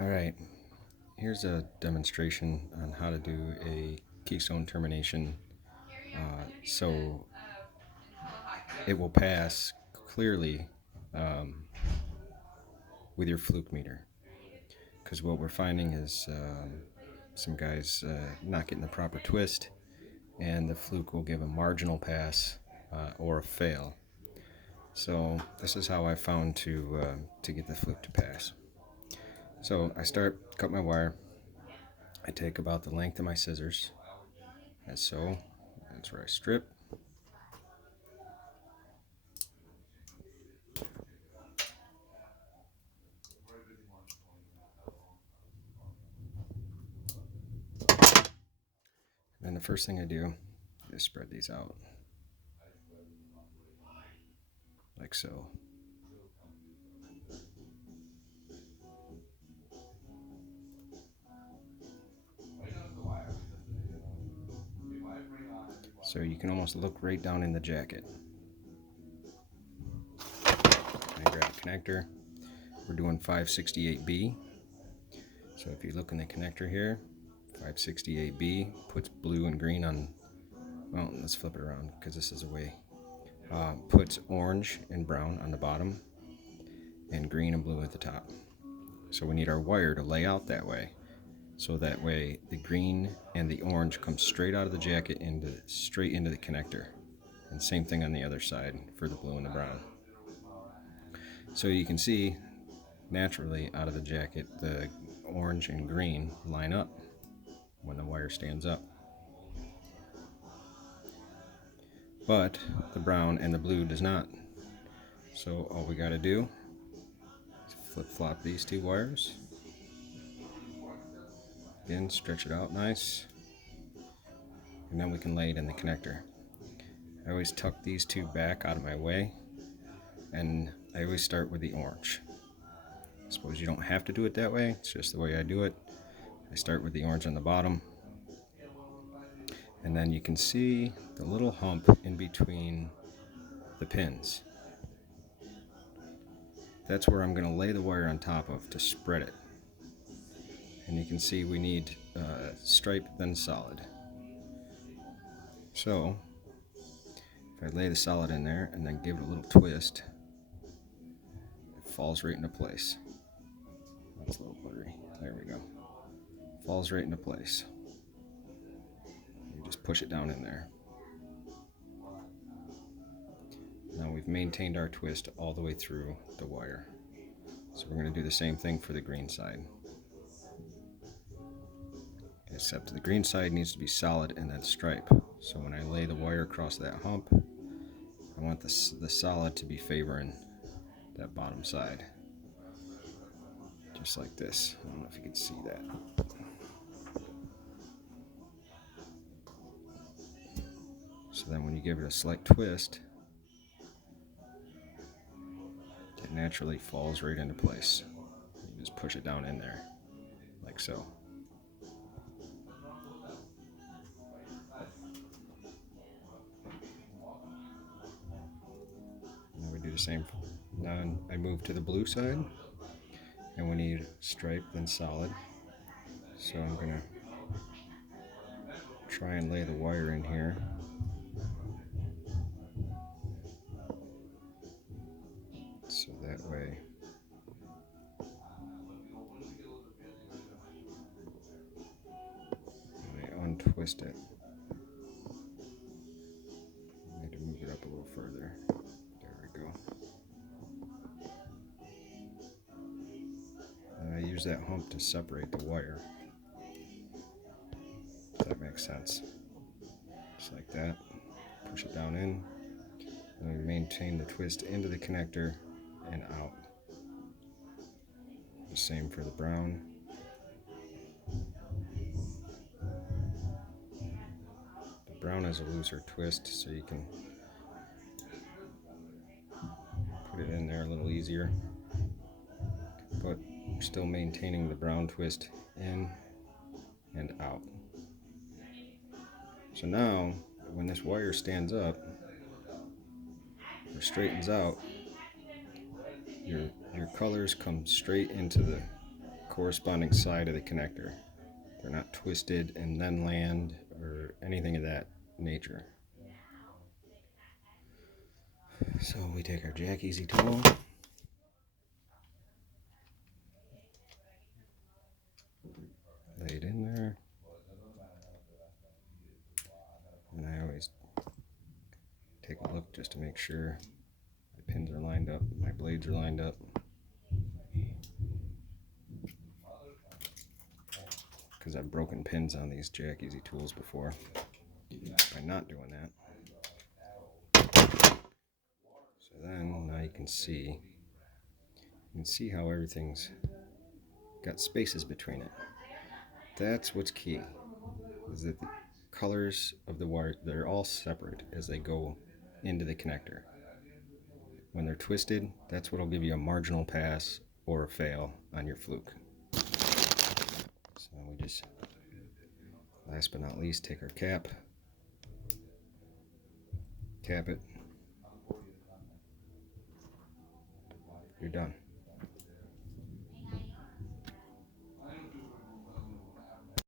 Alright, here's a demonstration on how to do a keystone termination so it will pass clearly with your fluke meter. Because what we're finding is some guys not getting the proper twist, and the fluke will give a marginal pass or a fail. So this is how I found to get the fluke to pass. So I cut my wire. I take about the length of my scissors, as so. That's where I strip. And the first thing I do is spread these out, like so. So you can almost look right down in the jacket. I grab a connector. We're doing 568B. So if you look in the connector here, 568B puts blue and green on, well, let's flip it around because this is a way. Puts orange and brown on the bottom and green and blue at the top. So we need our wire to lay out that way. So that way the green and the orange come straight out of the jacket straight into the connector. And same thing on the other side for the blue and the brown. So you can see naturally out of the jacket the orange and green line up when the wire stands up. But the brown and the blue does not. So all we got to do is flip-flop these two wires. Again, stretch it out nice. And then we can lay it in the connector. I always tuck these two back out of my way, and I always start with the orange. I suppose you don't have to do it that way, it's just the way I do it. I start with the orange on the bottom, and then you can see the little hump in between the pins. That's where I'm going to lay the wire on top of to spread it. And you can see we need stripe then solid. So if I lay the solid in there and then give it a little twist, it falls right into place. That's a little blurry. There we go. Falls right into place. You just push it down in there. Now we've maintained our twist all the way through the wire. So we're going to do the same thing for the green side. Except the green side needs to be solid and then stripe. So when I lay the wire across that hump, I want the solid to be favoring that bottom side. Just like this. I don't know if you can see that. So then when you give it a slight twist, it naturally falls right into place. You just push it down in there, like so. Now we do the same. Now I move to the blue side, and we need stripe then solid. So I'm going to try and lay the wire in here. So that way when I untwist it, I need to move it up a little further. There we go. And I use that hump to separate the wire. If that makes sense. Just like that. Push it down in. And we maintain the twist into the connector and out. The same for the brown. The brown has a looser twist, so you can put it in there a little easier. But we're still maintaining the brown twist in and out. So now, when this wire stands up or straightens out, your colors come straight into the corresponding side of the connector. They're not twisted and then land or anything of that nature. So we take our Jack Easy tool, lay it in there, and I always take a look just to make sure my pins are lined up, my blades are lined up, because I've broken pins on these Jack Easy tools before by not doing that. So then now you can see how everything's got spaces between it. That's what's key, is that the colors of the wire, they're all separate as they go into the connector. When they're twisted, that's what will give you a marginal pass or a fail on your fluke. So we just, last but not least, take our cap, tap it, you're done.